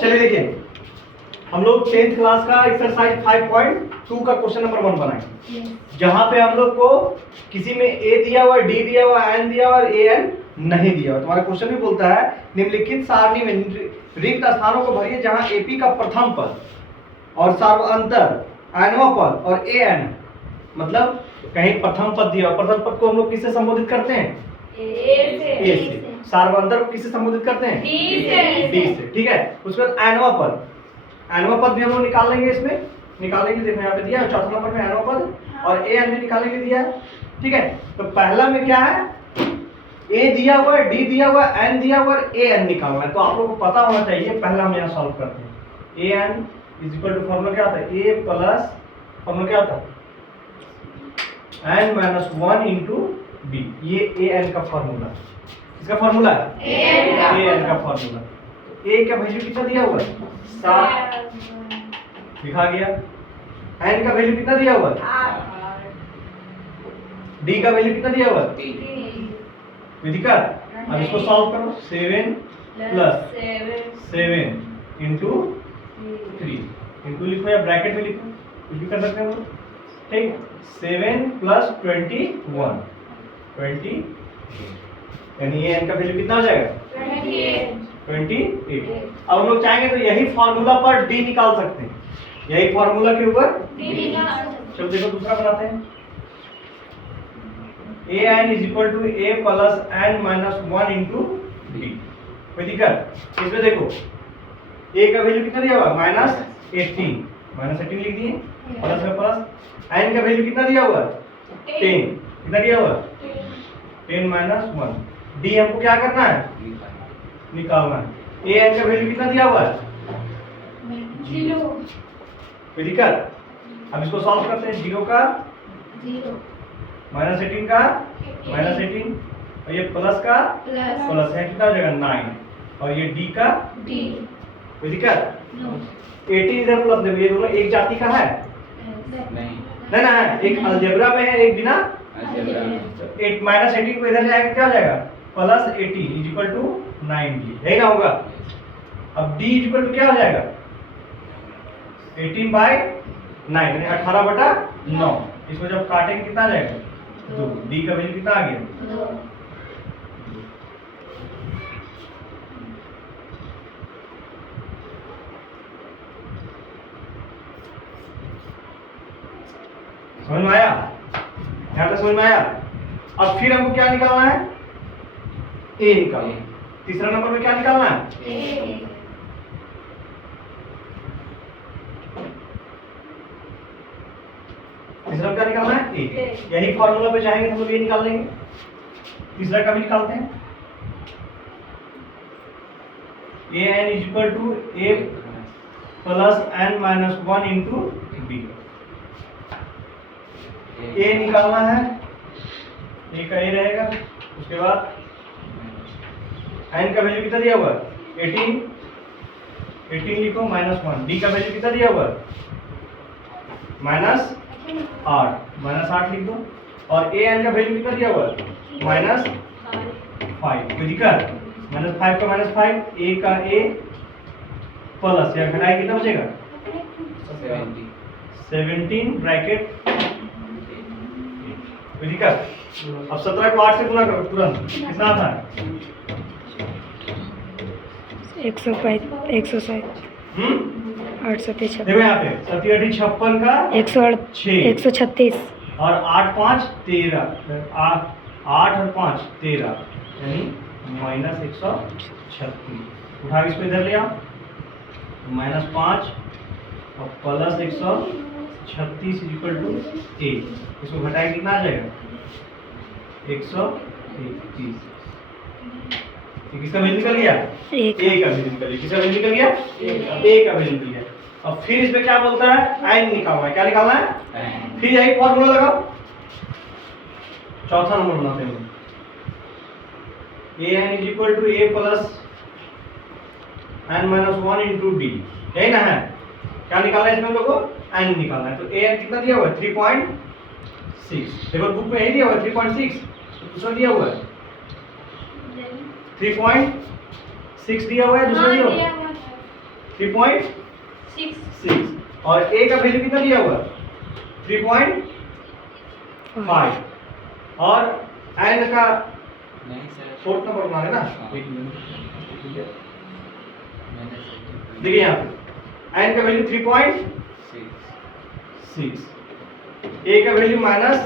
चलिए देखिए, हम लोग 10th क्लास का एक्सरसाइज 5.2 का क्वेश्चन नंबर 1 बनाएंगे, जहां पे हम लोग को किसी में ए दिया हुआ, डी दिया हुआ, एन दिया हुआ और ए एन नहीं दिया हुआ। तुम्हारा क्वेश्चन भी बोलता है निम्नलिखित सारणी में रिक्त स्थानों को भरिए जहां एपी का प्रथम पद और सार्वअंतर एनवा पद और ए एन, मतलब कहीं प्रथम पद दिया, प्रथम पद को हम लोग किससे संबोधित करते हैं? ए से। सार्वअंतर को किससे संबोधित करते हैं? डी से। ठीक है, उसके बाद एनवा पद भी हम लोग निकाल लेंगे, इसमें निकालेंगे। देखो यहाँ पे दिया है चौथा नंबर में एनवा पद और ए एन भी निकालेंगे, दिया है। ठीक है, तो पहला में क्या है? ए दिया हुआ है, डी दिया हुआ है, एन दिया हुआ है, ए एन निकालना है। तो आप लोगों को पता होना चाहिए, पहला हम यहाँ सॉल्व करते हैं। A N is equal to formula क्या होता है? ए प्लस फॉर्मूला क्या होता है? N minus 1 into B. ये ए एन का फॉर्मूला, इसका फॉर्मूला है ए एन का फॉर्मूला। ए का वैल्यू कितना दिया हुआ है? 7 लिखा गया। एन का वैल्यू कितना दिया हुआ है? 8। डी का वैल्यू कितना दिया हुआ है? विदिका, अब इसको सॉल्व करो। 7 प्लस 7 इंटू 3 इंटू लिखो या ब्रैकेट में लिखो, कुछ भी कर सकते हैं हम लोग। ठीक, 7 प्लस 21 20, यानी ये एन का वैल्यू कितना हो जाएगा? 28। अब हम लोग चाहेंगे तो यही फॉर्मूला पर डी निकाल सकते हैं, यही फॉर्मूला के ऊपर। चलो देखो दूसरा बनाते हैं। A N is equal to A plus N minus 1 into D. कोई दिक्कत? इसमें देखो ए का वैल्यू कितना दिया हुआ? -18, -18 लिख दिए, प्लस में प्लस। एन का वैल्यू कितना दिया हुआ? 10। कितना दिया हुआ? 10 माइनस 1। डी हमको क्या करना है? निकालना है। ए एन का वैल्यू कितना दिया हुआ है? 0। कोई दिक्कत? अब इसको सॉल्व करते हैं। 0 का 0, -18 का -18 और ये प्लस का प्लस है, कितना हो जाएगा? 9। और ये डी का डी। कोई दिक्कत? 18 इधर प्लस देखो, ये दोनों एक जाति का है? नहीं ना, एक अलजेब्रा में है, एक बिना। 8 -18 को इधर जाएगा, क्या हो जाएगा? प्लस 18 इज इक्वल टू 90, है ना? होगा। अब d इज इक्वल टू क्या हो जाएगा? 18/9 यानी 18/9। इसको जब काटेंगे कितना आ जाएगा? 2। d का वैल्यू कितना आ गया? 2। समझ में आया? यहाँ तक समझ में आया? अब फिर हमको क्या निकालना है? ए निकालना है। तीसरा नंबर में क्या निकालना है? ए। तीसरा क्या निकालना है? ए। यही फॉर्मूला पे जाएंगे तो हम लोग ये निकाल लेंगे। तीसरा का भी निकालते हैं। A N is equal to A plus N minus 1 into B. A निकालना है, ए का ए रहेगा। उसके बाद एन का वैल्यू कितना दिया हुआ है? 18 लिखो, -1। डी का वैल्यू कितना दिया हुआ है? -8 लिख दो। और ए एन का वैल्यू कितना दिया हुआ है? -5। कोई दिक्कत? -5 का -5, ए का ए प्लस या घटाए कितना बचेगा? 17 ब्रैकेट। कोई दिक्कत? अब 17 को 8 से गुना करो तुरंत, कितना आता है? 160। 8 देखो यहाँ पे 7 8 56 का 136 और 8 5 13, 8 और 5 13 यानी -136। उठा के इसको इधर ले आओ, -5 और प्लस 136 इक्वल टू 8। इसको घटाए कितना आ जाएगा? 131। किसका वैल्यू निकल गया? ए का वैल्यू निकल गया। किसका वैल्यू निकल गया? ए का वैल्यू निकल गया। अब फिर इसमें क्या बोलता है? एन निकालना है। क्या निकालना है? फिर यही फॉर्मूला लगाओ। चौथा नंबर बनाते हैं। A N is equal to A plus N minus 1 into D, यही ना है? क्या निकालना है इसमें हम लोग को? एन निकालना है। तो ए एन कितना दिया हुआ है? 3.6। देखो बुक में यही दिया हुआ है 3.6, तो दूसरा दिया हुआ है 3.6 दिया हुआ है, दूसरा दिया हुआ है 3.6 और a का वैल्यू कितना दिया हुआ 3.5 और n का नहीं सर फोर्थ नंबर बना है ना हाँ। देखिए यहाँ पे n का वैल्यू 3.6 a का वैल्यू माइनस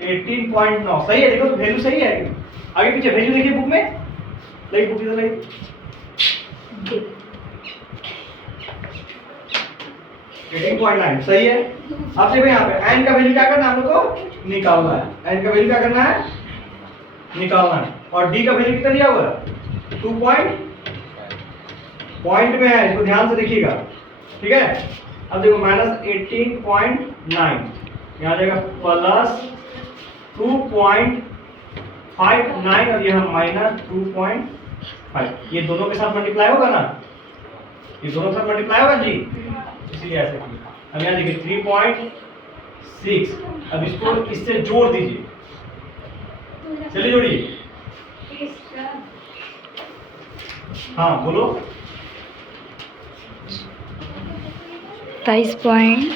18.9 सही है। देखो तो वैल्यू सही है आगे पीछे वैल्यू देखिए बुक में लगी बुक इधर लगी 18.9 सही है। अब देखो यहाँ पे n का वैल्यू क्या करना है हम लोग को निकालना है n का वैल्यू क्या करना है निकालना है और d का वैल्यू कितना दिया हुआ है 2 पॉइंट में है इसको ध्यान से देखिएगा ठीक है। अब देखो माइनस 18.9 यहाँ आ जाएगा प्लस 2.59 और यहाँ माइनस 2.5 ये दोनों के साथ मल्टीप्लाई होगा ना ये दोनों के साथ मल्टीप्लाई होगा जी इसीलिए ऐसे किया। अब यहाँ देखिए 3.6 अब इसको इससे जोड़ दीजिए चलिए जोड़िए हाँ बोलो 23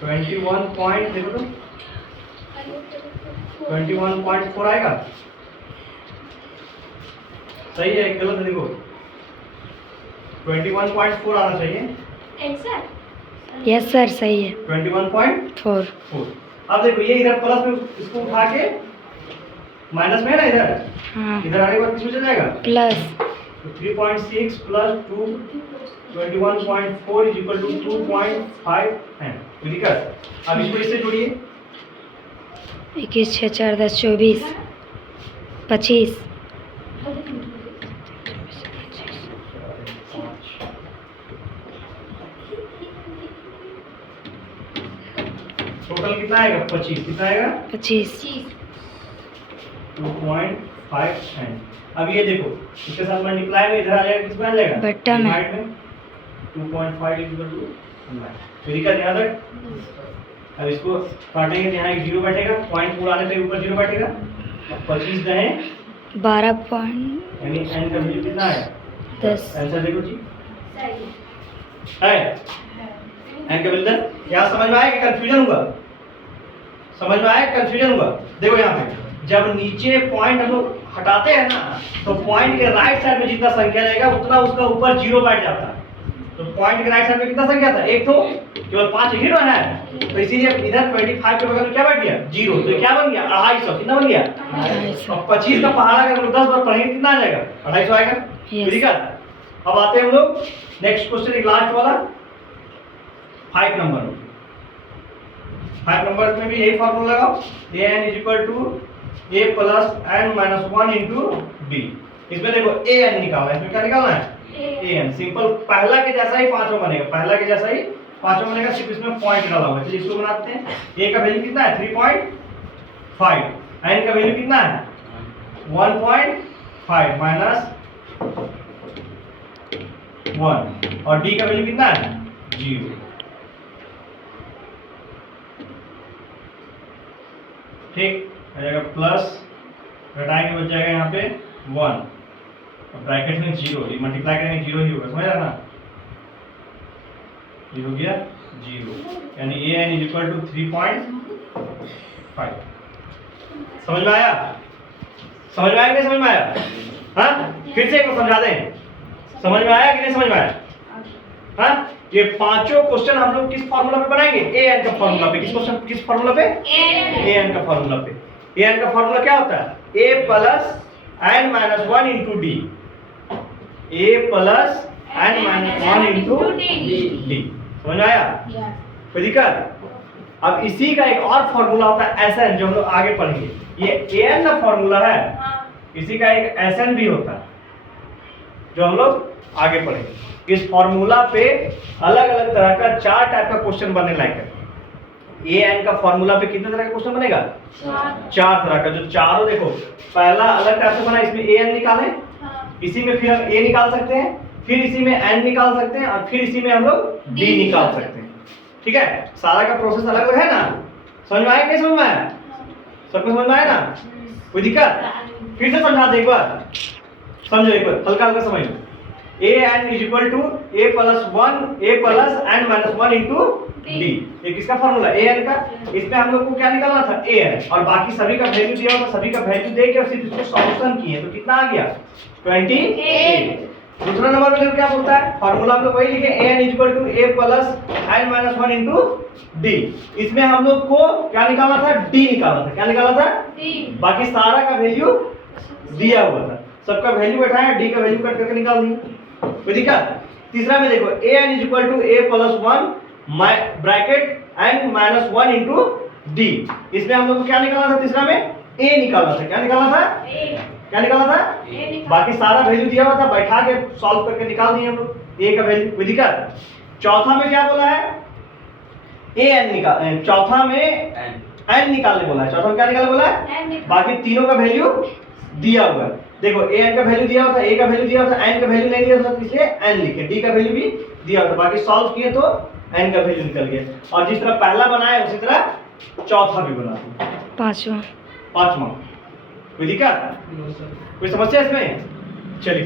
21 पॉइंट देखो तो 21.4 आएगा सही है गलत है देखो 21.4 आना चाहिए यस सर सही है 21.4 4 अब देखो ये इधर प्लस में इसको उठा के माइनस में है ना इधर हाँ इधर आने के बाद किसमें चल जाएगा प्लस तो 3.6 प्लस 2 21.4 इज इक्वल टू 2.5 है दिक्कत। अब इसको इससे जोड़िए 21 6 4 10 24 25 टोटल कितना आएगा 25 कितना आएगा 25 2.5 है। अब ये देखो इसके साथ मल्टीप्लाई में इधर आ जाएगा किस में आ जाएगा बट्टा में। डिवाइड में 2.5 इज इक्वल टू 9 तो दिक्कत ध्यान रख। अब इसको काटेंगे तो यहाँ एक जीरो बैठेगा पॉइंट पूरा आने पे ऊपर जीरो बैठेगा 25 गए 12 पॉइंट यानी n का वैल्यू कितना है 10 आंसर देखो जी है n का वैल्यू यहाँ समझ में आया कि कंफ्यूजन हुआ समझ में आया कंफ्यूजन हुआ। देखो यहाँ पे जब नीचे पॉइंट हम लोग हटाते हैं ना तो पॉइंट के राइट साइड में जितना संख्या रहेगा उतना उसका ऊपर जीरो बैठ जाता है। तो पॉइंट के राइट साइड में कितना संख्या था एक तो केवल 5 ही ना है तो इसीलिए इधर 25 के बगल में क्या बैठ गया जीरो तो क्या बन गया 250 कितना बन गया 250 और 25 का पहाड़ा अगर हम लोग 10 बार पढ़ेंगे कितना आ जाएगा 250 आएगा Yes. ठीक है। अब आते हैं हम लोग नेक्स्ट क्वेश्चन एक लास्ट वाला 5 नंबर 5 नंबर में भी यही फार्मूला लगाओ an is equal to a plus n minus 1 into b। इसमें देखो an निकालना है इसमें क्या निकालना है an सिंपल पहला के जैसा ही पांचवा बनेगा पहला के जैसा ही पांचवा बनेगा सिर्फ इसमें पॉइंट डाला हुआ है। चलिए इसको बनाते हैं a का वैल्यू कितना है 3.5 n का वैल्यू कितना है 1.5 माइनस 1 और d का वैल्यू कितना है 0 ठीक आ जाएगा प्लस घटाएंगे बच जाएगा यहाँ पे 1 और ब्रैकेट में 0 ये मल्टीप्लाई करेंगे 0 ही होगा समझ रहा ना ये हो गया 0 यानी an is equal to 3.5 समझ में आया समझ में आया कि नहीं समझ में आया हाँ फिर से एक बार समझा दें समझ में आया कि नहीं समझ में आया हाँ ये पांचों क्वेश्चन हम लोग किस फार्मूला पे बनाएंगे an का फार्मूला पे किस फार्मूला पे an का फार्मूला पे an का फार्मूला क्या होता है a plus n minus 1 into D a plus n minus 1 into D समझ में आया कोई दिक्कत। अब इसी का एक और फार्मूला होता है SN जो हम लोग आगे पढ़ेंगे ये an का फार्मूला है इसी का एक SN भी होता है जो हम लोग आगे पढ़ेंगे। इस फार्मूला पे अलग अलग तरह का 4 टाइप का क्वेश्चन बनने लायक है। an का फार्मूला पे कितने तरह का क्वेश्चन बनेगा 4 तरह का जो चारों देखो पहला अलग टाइप से बना इसमें an निकालें इसी में फिर हम a निकाल सकते हैं फिर इसी में n निकाल सकते हैं और फिर इसी में हम लोग b निकाल सकते हैं ठीक है। सारा का प्रोसेस अलग अलग है ना समझ में आया नहीं समझ में आया सबको समझ में आया ना कोई दिक्कत फिर से समझा दे एक बार समझो एक बार, हल्का हल्का समझ लो। A N is equal to A plus N minus 1 into D. ये किसका फॉर्मूला? ए एन का। इसमें हम लोग को क्या निकालना था? ए एन, और बाकी सभी का वैल्यू दिया होगा, सभी का वैल्यू दे के और सिर्फ इसको सॉल्यूशन किए तो कितना आ गया? 28। दूसरा नंबर में देखो क्या बोलता है, फॉर्मूला हम लोग वही लिखे, A N is equal to A plus N minus 1 into D. इसमें हम लोग को क्या निकालना था? डी निकालना था। क्या निकालना था? बाकी सारा का वैल्यू दिया हुआ था, सबका वैल्यू बैठाया, डी का वैल्यू कट करके निकाल दिया। कोई दिक्कत? तीसरा में देखो, A N is equal to A plus 1 bracket N minus 1 into D. इसमें हम लोग को क्या निकालना था? तीसरा में ए निकालना था। क्या निकालना था? क्या निकालना था? बाकी सारा वैल्यू दिया हुआ था, बैठा के सॉल्व करके निकाल दिए हम लोग ए का वैल्यू। कोई दिक्कत? चौथा में क्या बोला है? ए एन निकाल, चौथा में एन निकालने बोला है। चौथा में क्या निकालने बोला है? बाकी तीनों का वैल्यू दिया हुआ है। देखो, ए एन का वैल्यू दिया हुआ था, ए का वैल्यू दिया हुआ था, एन का वैल्यू नहीं दिया था, इसलिए एन लिखे। डी का वैल्यू भी दिया हुआ था, बाकी सॉल्व किए तो एन का वैल्यू निकल गया। और जिस तरह पहला बनाया उसी तरह चौथा भी बना दिया। पांचवा। कोई दिक्कत? कोई समस्या इसमें? चलिए।